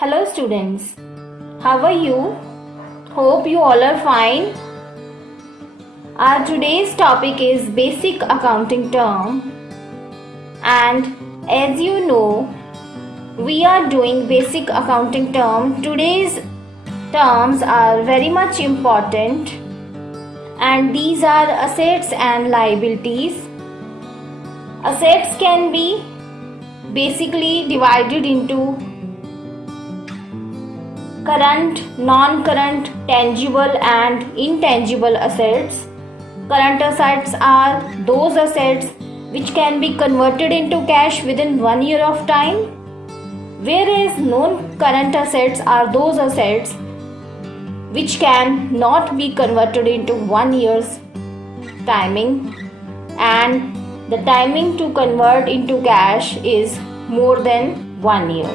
Hello students, how are you? Hope you all are fine. Our today's topic is basic accounting term, and as you know, we are doing basic accounting term. Today's terms are very much important, and these are assets and liabilities. Assets can be basically divided into current, non-current, tangible and intangible assets. Current assets are those assets which can be converted into cash within 1 year of time, whereas non-current assets are those assets which can not be converted into 1 year's timing, and the timing to convert into cash is more than 1 year.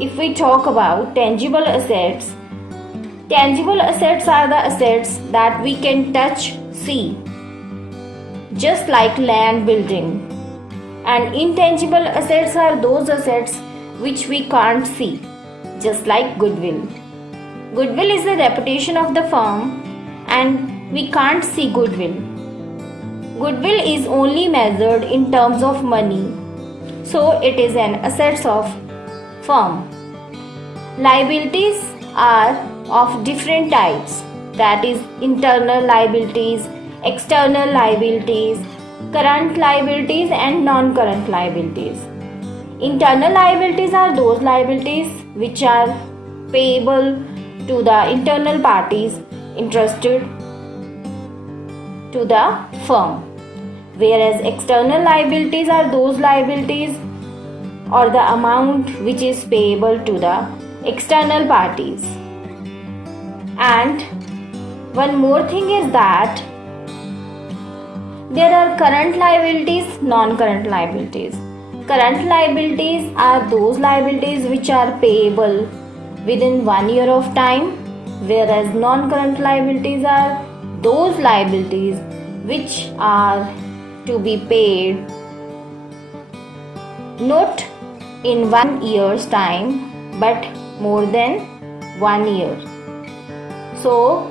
If we talk about tangible assets are the assets that we can touch, see, just like land, building. And intangible assets are those assets which we can't see, just like goodwill. Goodwill is the reputation of the firm, and we can't see goodwill. Goodwill is only measured in terms of money, so it is an asset of firm. Liabilities are of different types, that is internal liabilities, external liabilities, current liabilities and non-current liabilities. Internal liabilities are those liabilities which are payable to the internal parties interested to the firm, whereas external liabilities are those liabilities or the amount which is payable to the external parties. And one more thing is that there are current liabilities, non-current liabilities. Current liabilities are those liabilities which are payable within 1 year of time, whereas non-current liabilities are those liabilities which are to be paid not in 1 year's time but more than 1 year. So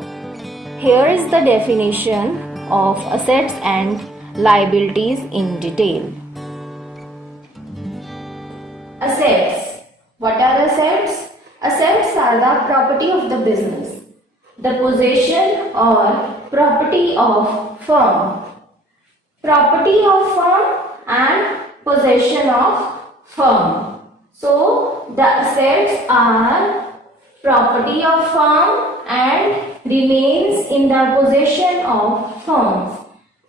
here is the definition of assets and liabilities in detail. Assets. What are assets? Assets are the property of the business, the possession or property of firm. Property of firm and possession of firm. So the assets are property of firm and remains in the possession of firms.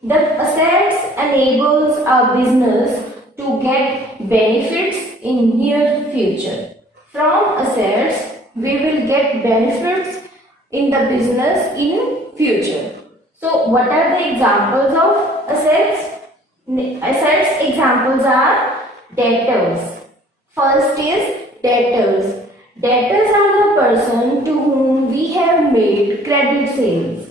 The assets enables a business to get benefits in near future. From assets we will get benefits in the business in future. So what are the examples of assets? Assets examples are debtors. First is debtors. Debtors are the person to whom we have made credit sales,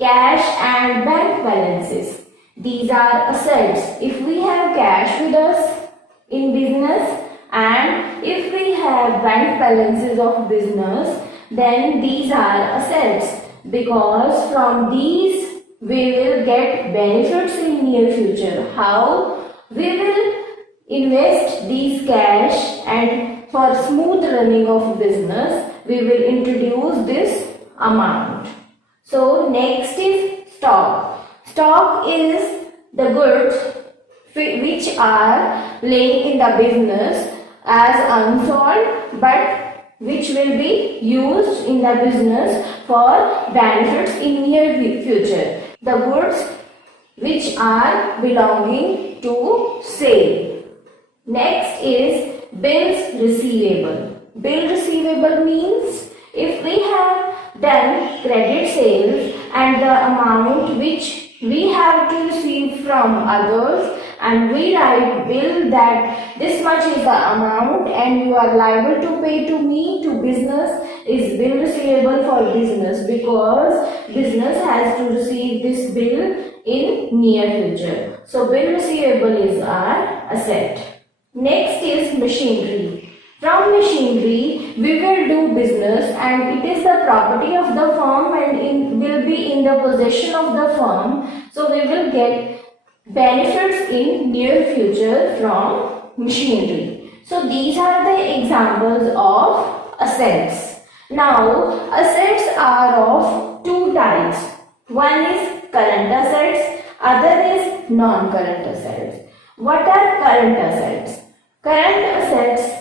cash and bank balances. These are assets. If we have cash with us in business and if we have bank balances of business, then these are assets, because from these we will get benefits in near future. How? We will invest these cash, and for smooth running of business we will introduce this amount. So next is stock. Stock is the goods which are laying in the business as unsold but which will be used in the business for benefits in near future. The goods which are belonging to sale. Next is bills receivable. Bill receivable means if we have done credit sales and the amount which we have to receive from others, and we write bill that this much is the amount and you are liable to pay to me, to business, is bill receivable for business, because business has to receive this bill in near future. So bill receivable is our asset. Next is machinery. From machinery, we will do business and it is the property of the firm and it will be in the possession of the firm. So we will get benefits in near future from machinery. So these are the examples of assets. Now, assets are of two types. One is current assets, other is non-current assets. What are current assets? Current assets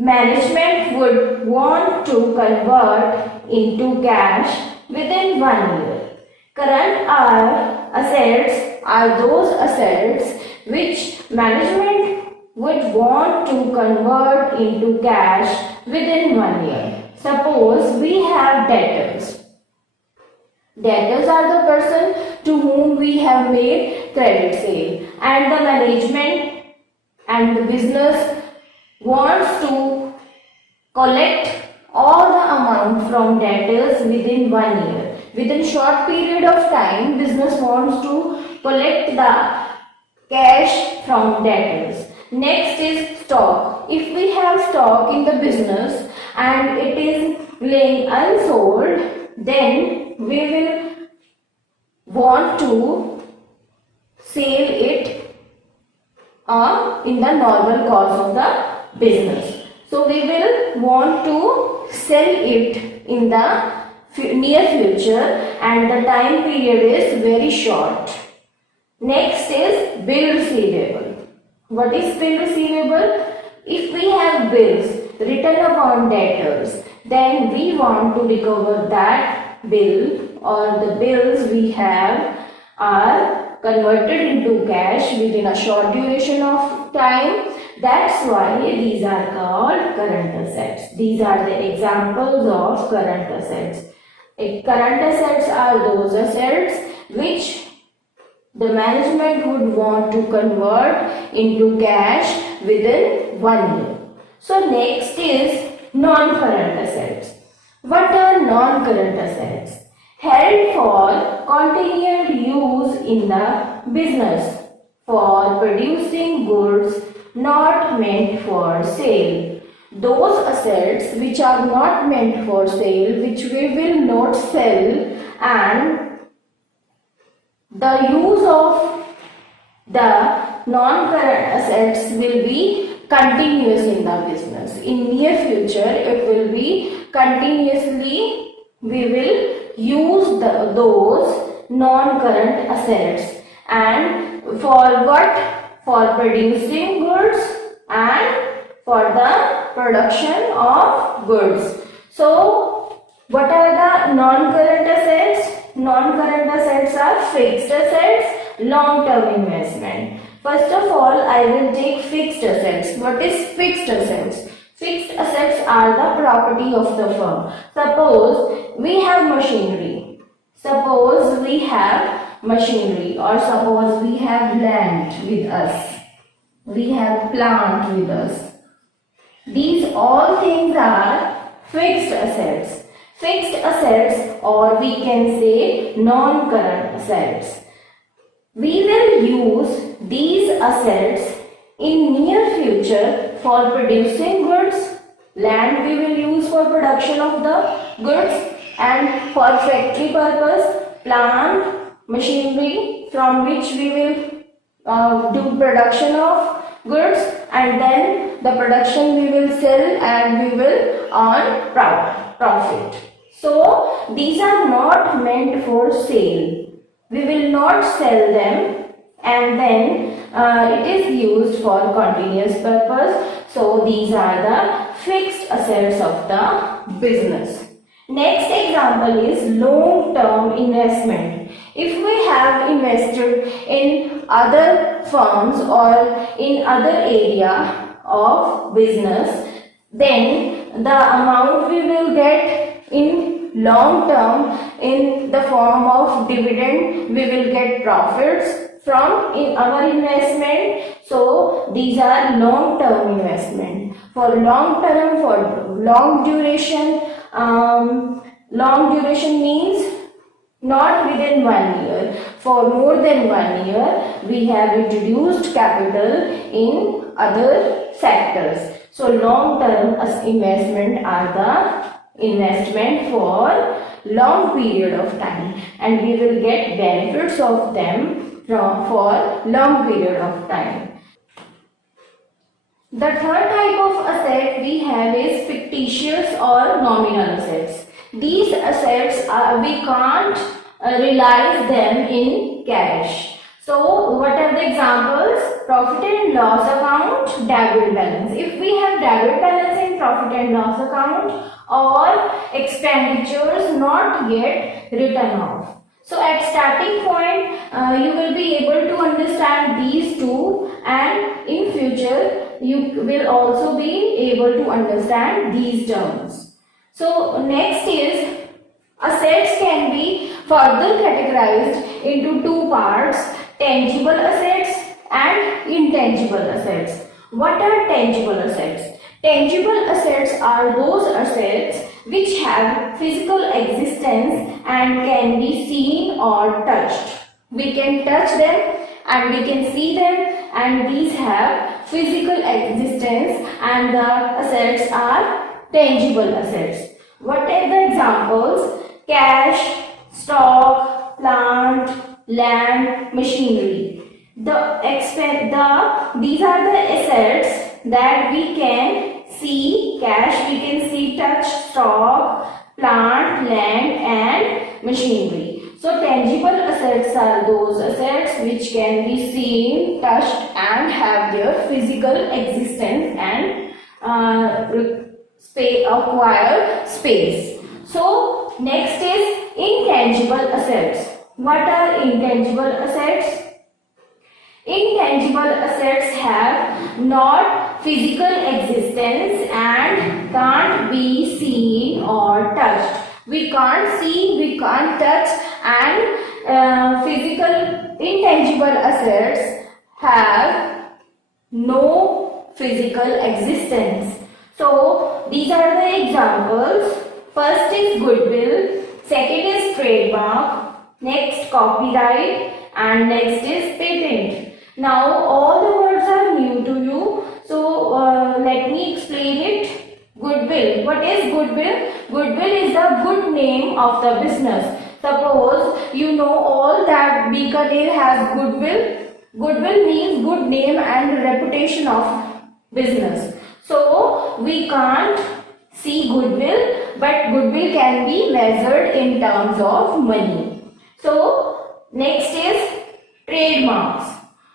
management would want to convert into cash within 1 year. Current assets are those assets which management would want to convert into cash within 1 year. Suppose we have debtors. Debtors are the person to whom we have made credit sale and the management and the business wants to collect all the amount from debtors within 1 year. Within short period of time, business wants to collect the cash from debtors. Next is stock. If we have stock in the business and it is laying unsold, then we will want to sell it in the normal course of the business. So we will want to sell it in the near future and the time period is very short. Next is bill receivable. What is bill receivable? If we have bills written upon debtors, then we want to recover that bill or the bills we have are converted into cash within a short duration of time. That's why these are called current assets. These are the examples of current assets. Current assets are those assets which the management would want to convert into cash within 1 year. So next is non-current assets. What are non-current assets? Held for continued use in the business for producing goods not meant for sale. Those assets which are not meant for sale, which we will not sell, and the use of the non-current assets will be continuous in the business. In near future, it will be continuously, we will use those non-current assets. And for what? For producing goods and for the production of goods. So, what are the non-current assets? Non-current assets are fixed assets, long-term investment. First of all, I will take fixed assets. What is fixed assets? Fixed assets are the property of the firm. Suppose we have machinery. Suppose we have machinery, or suppose we have land with us. We have plant with us. These all things are fixed assets. Fixed assets, or we can say non-current assets. We will use these assets in near future for producing goods. Land we will use for production of the goods, and for factory purpose, plant, machinery from which we will do production of goods, and then the production we will sell and we will earn profit. So these are not meant for sale. We will not sell them, and then it is used for continuous purpose. So these are the fixed assets of the business. Next example is long-term investment. If we have invested in other firms or in other area of business, then the amount we will get in long term in the form of dividend, we will get profits from in our investment. So these are long-term investment. For long term, for long duration means Not within 1 year. For more than 1 year, we have introduced capital in other sectors. So long-term investment are the investment for long period of time, and we will get benefits of them for long period of time. The third type of asset we have is fictitious or nominal assets. These assets we can't realize them in cash. So what are the examples? Profit and loss account, debit balance. If we have debit balance in profit and loss account, or expenditures not yet written off. So at starting point, you will be able to understand these two, and in future you will also be able to understand these terms. So next is, assets can be further categorized into two parts: tangible assets and intangible assets. What are tangible assets? Tangible assets are those assets which have physical existence and can be seen or touched. We can touch them and we can see them, and these have physical existence, and the assets are tangible assets. What are the examples? Cash, stock, plant, land, machinery. These are the assets that we can see: cash, we can see, touch, stock, plant, land, and machinery. So tangible assets are those assets which can be seen, touched, and have their physical existence and acquire space. So next is intangible assets. What are intangible assets? Intangible assets have not physical existence and can't be seen or touched. We can't see, we can't touch, and physical intangible assets have no physical existence. So these are the examples. First is goodwill, second is trademark, next copyright, and next is patent. Now all the words are new to you, so let me explain it. Goodwill. What is goodwill? Goodwill is the good name of the business. Suppose you know all that Bikaner has goodwill. Goodwill means good name and reputation of business. So we can't see goodwill, but goodwill can be measured in terms of money. So next is trademarks.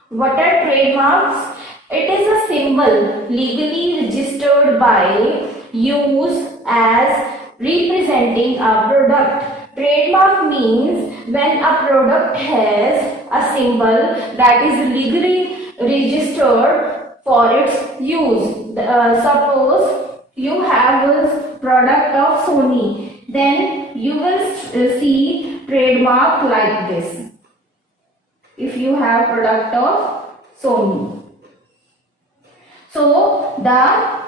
What are trademarks? It is a symbol legally registered by use as representing a product. Trademark means when a product has a symbol that is legally registered for its use. Suppose you have a product of Sony, then you will see trademark like this. If you have product of Sony, so the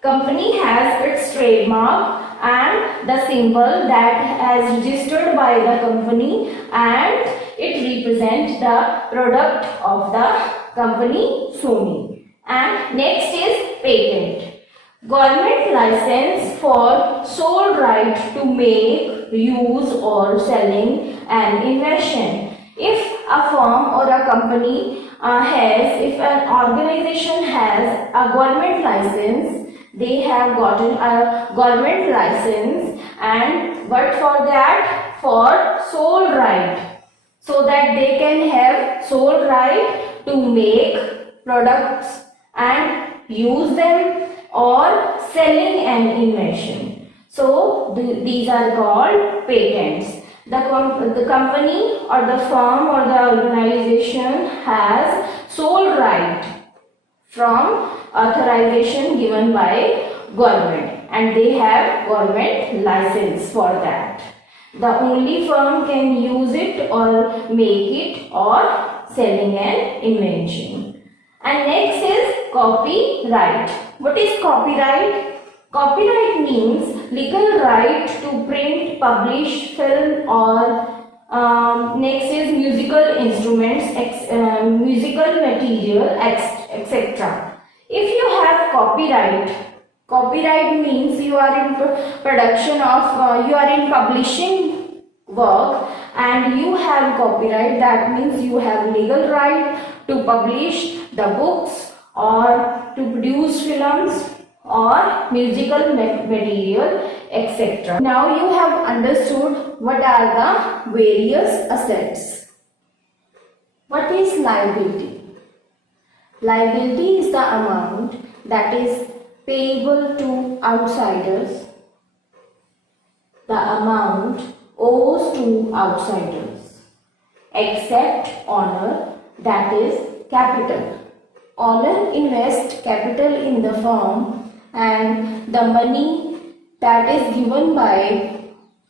company has its trademark and the symbol that has registered by the company, and it represents the product of the company Sony. And next is patent. Government license for sole right to make, use, or selling an invention. If a firm or a company if an organization has a government license, they have gotten a government license, and but for that, for sole right, so that they can have sole right to make products and use them or selling an invention. So these are called patents. The company or the firm or the organization has sole right from authorization given by government, and they have government license for that. The only firm can use it or make it or selling an invention. And next is copyright. What is copyright? Copyright means legal right to print, publish, film, or Next is musical instruments, musical material, etc. If you have copyright means you are in production of, you are in publishing work and you have copyright. That means you have legal right to publish the books or to produce films or musical material, etc. Now you have understood what are the various assets. What is liability? Liability is the amount that is payable to outsiders, the amount owes to outsiders, except honor, that is capital. Owner invests capital in the firm and the money that is given by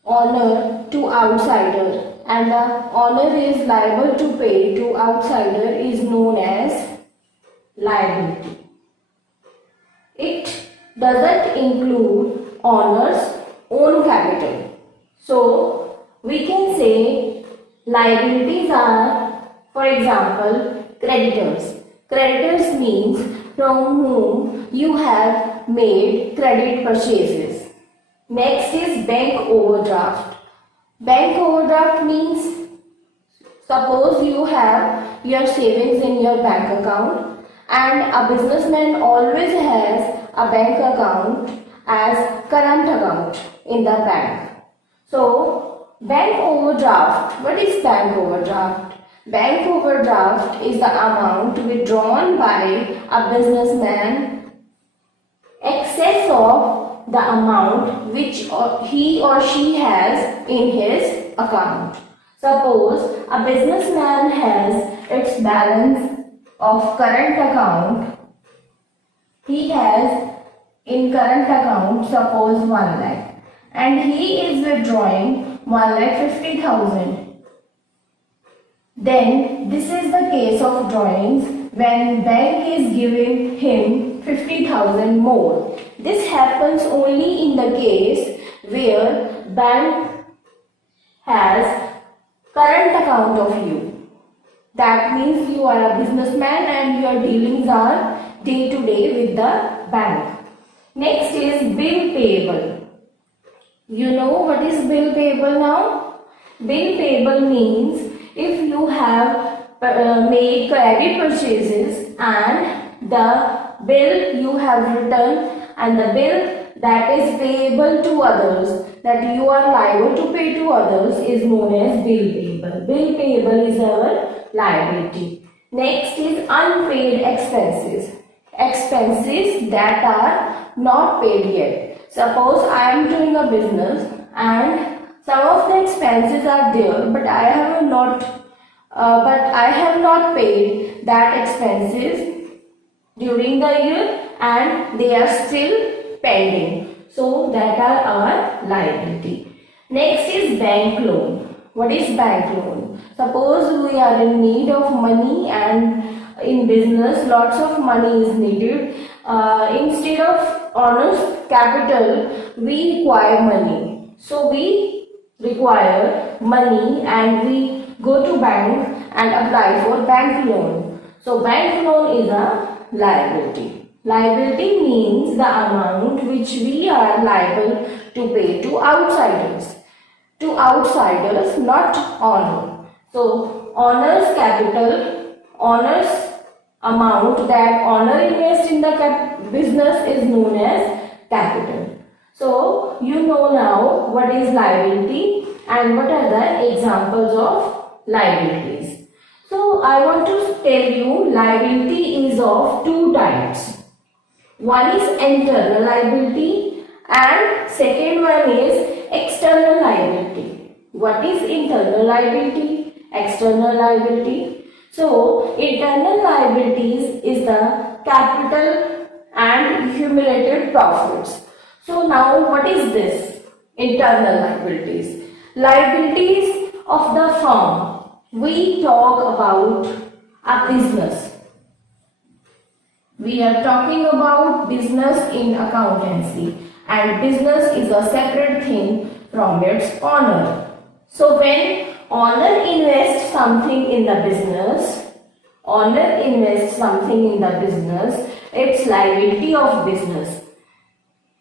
owner to outsider and the owner is liable to pay to outsider is known as liability. It doesn't include owner's own capital. So we can say liabilities are, for example, creditors. Creditors means from whom you have made credit purchases. Next is bank overdraft. Bank overdraft means suppose you have your savings in your bank account and a businessman always has a bank account as current account in the bank. So bank overdraft, what is bank overdraft? Bank overdraft is the amount withdrawn by a businessman excess of the amount which he or she has in his account. Suppose a businessman has its balance of current account. He has in current account suppose 1 lakh and he is withdrawing 1,50,000. Then this is the case of drawings when bank is giving him 50,000 more. This happens only in the case where bank has current account of you. That means you are a businessman and your dealings are day to day with the bank. Next is bill payable. You know what is bill payable now? Bill payable means if you have made credit purchases and the bill you have returned and the bill that is payable to others, that you are liable to pay to others, is known as bill payable. Bill payable is our liability. Next is unpaid expenses. Expenses that are not paid yet. Suppose I am doing a business and some of the expenses are there, but I have not paid that expenses during the year and they are still pending. So that are our liability. Next is bank loan. What is bank loan? Suppose we are in need of money and in business lots of money is needed. Instead of honest capital, we require money. So we require money and we go to bank and apply for bank loan. So bank loan is a liability. Liability means the amount which we are liable to pay to outsiders. To outsiders, not owner. So owner's capital, owner's amount that owner invests in the business is known as capital. So you know now what is liability and what are the examples of liabilities. So I want to tell you liability is of two types. One is internal liability and second one is external liability. What is internal liability? External liability. So internal liabilities is the capital and accumulated profits. So now what is this? Internal liabilities. Liabilities of the firm. We talk about a business. We are talking about business in accountancy and business is a separate thing from its owner. So when owner invests something in the business. Owner invests something in the business. It's liability of business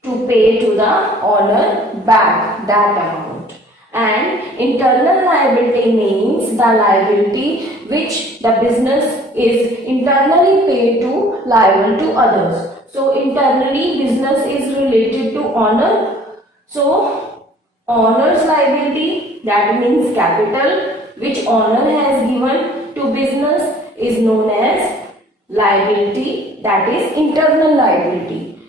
to pay to the owner back that amount. And internal liability means the liability which the business is internally paid to liable to others. So internally business is related to owner. So owner's liability, that means capital which owner has given to business, is known as liability, that is internal liability.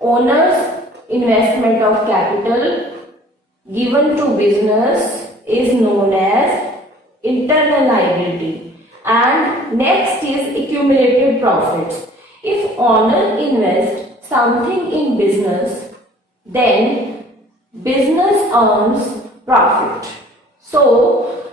Owner's investment of capital given to business is known as internal liability. And next is accumulated profits. If owner invests something in business, then business earns profit. So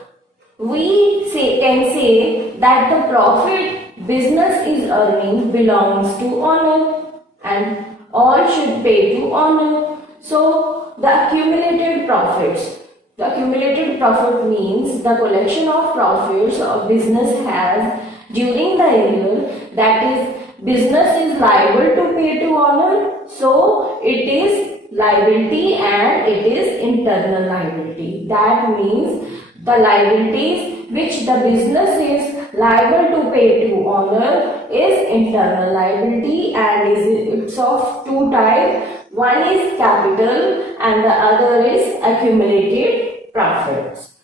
we can say that the profit business is earning belongs to owner and all should pay to owner. So the accumulated profits. The accumulated profit means the collection of profits a business has during the year, that is business is liable to pay to owner. So it is liability and it is internal liability. That means the liabilities which the business is liable to pay to owner is internal liability and it's of two types. One is capital and the other is accumulated profits.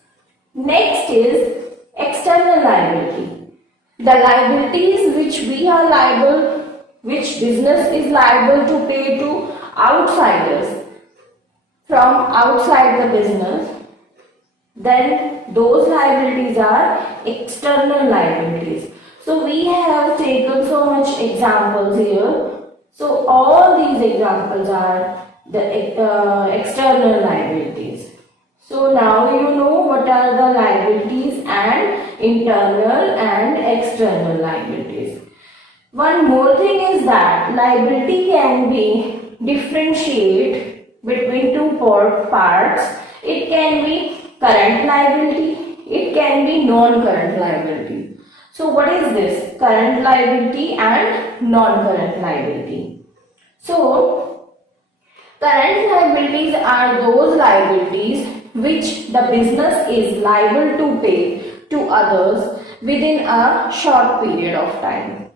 Next is external liability. The liabilities which we are liable, which business is liable to pay to outsiders from outside the business, then those liabilities are external liabilities. So we have taken so much examples here. So all these examples are the external liabilities. So now you know what are the liabilities and internal and external liabilities. One more thing is that liability can be differentiated between two parts. It can be current liability, it can be non-current liability. So what is this? Current liability and non-current liability. So current liabilities are those liabilities which the business is liable to pay to others within a short period of time,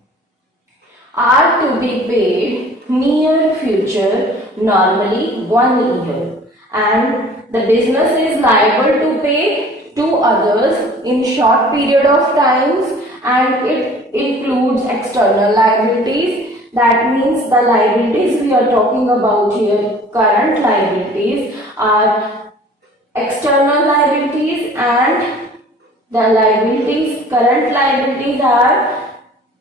are to be paid near future, normally 1 year, and the business is liable to pay to others in short period of times, and it includes external liabilities. That means the liabilities we are talking about here, current liabilities, are external liabilities, and the liabilities, current liabilities are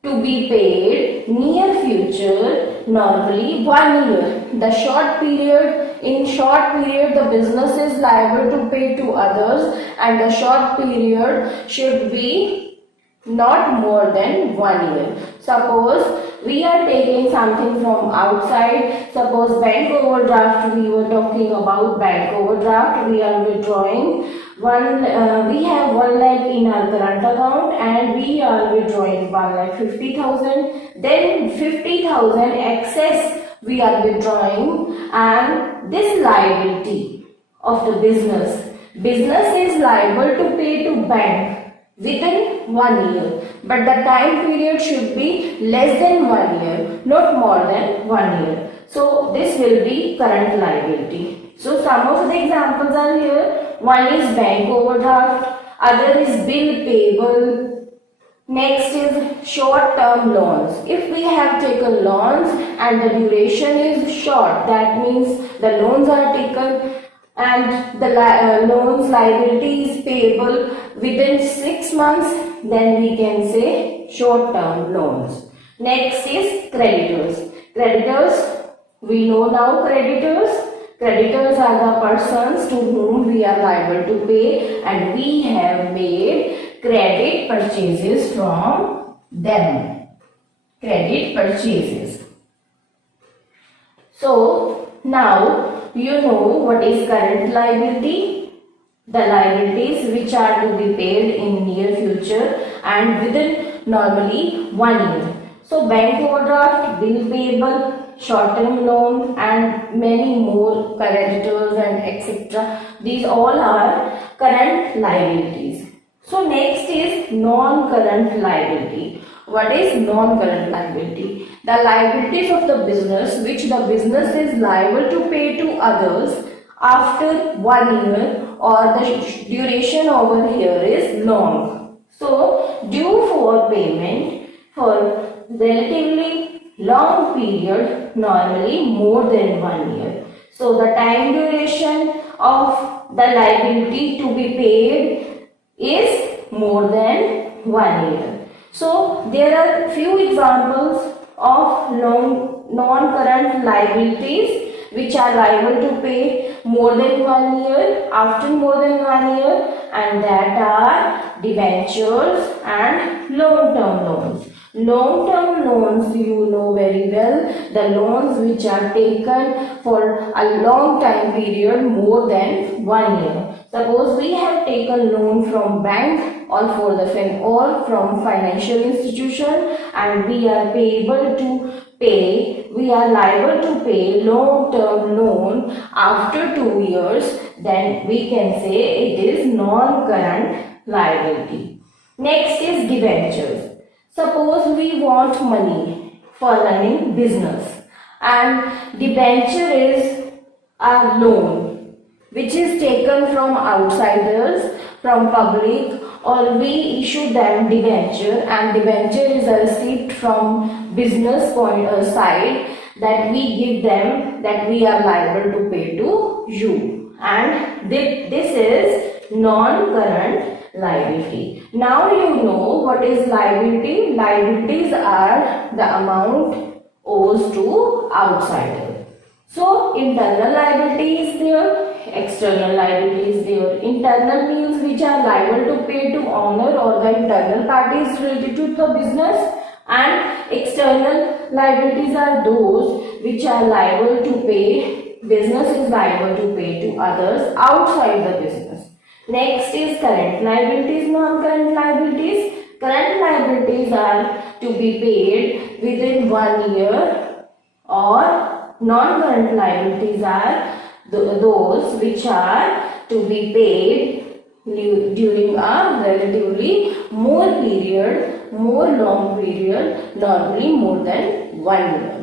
to be paid near future, normally 1 year. The short period, in short period the business is liable to pay to others, and the short period should be not more than 1 year. Suppose we are taking something from outside. Suppose bank overdraft, we were talking about bank overdraft. We are withdrawing we have 1 lakh in our current account and we are withdrawing 1,50,000. Then 50,000 excess we are withdrawing, and this liability of the business is liable to pay to bank within 1 year, but the time period should be less than 1 year, not more than 1 year. So this will be current liability. So some of the examples are here. One is bank overdraft, other is bill payable. Next is short term loans. If we have taken loans and the duration is short, that means the loans are taken and the loans liability is payable within 6 months, then we can say short term loans. Next is creditors. Creditors, we know now creditors. Creditors are the persons to whom we are liable to pay and we have made credit purchases from them. Credit purchases. So now you know what is current liability. the liabilities which are to be paid in near future and within normally 1 year. So bank overdraft, bill payable, short-term loan and many more creditors and etc. These all are current liabilities. So next is non-current liability. What is non-current liability? The liabilities of the business which the business is liable to pay to others after 1 year, or the duration over here is long. So due for payment for relatively long period, normally more than 1 year. So the time duration of the liability to be paid is more than 1 year. So there are few examples of non-current liabilities which are liable to pay more than 1 year, after more than 1 year, and that are debentures and long-term loans. Long-term loans, you know very well, the loans which are taken for a long time period, more than 1 year. Suppose we have taken loan from bank or from financial institution, and we are liable to pay long-term loan after 2 years, then we can say it is non-current liability. Next is debentures. Suppose we want money for running business, and debenture is a loan which is taken from outsiders, from public, or we issue them debenture, and debenture is a receipt from business side that we give them, that we are liable to pay to you, and this is non-current liability. Now you know what is liability. Liabilities are the amount owes to outsider. So internal liability is there, external liability is there. Internal means which are liable to pay to owner or the internal parties related to the business, and external liabilities are those which are liable to pay, business is liable to pay to others outside the business. Next is current liabilities, non-current liabilities. Current liabilities are to be paid within 1 year, or non-current liabilities are those which are to be paid during a relatively more long period, normally more than 1 year.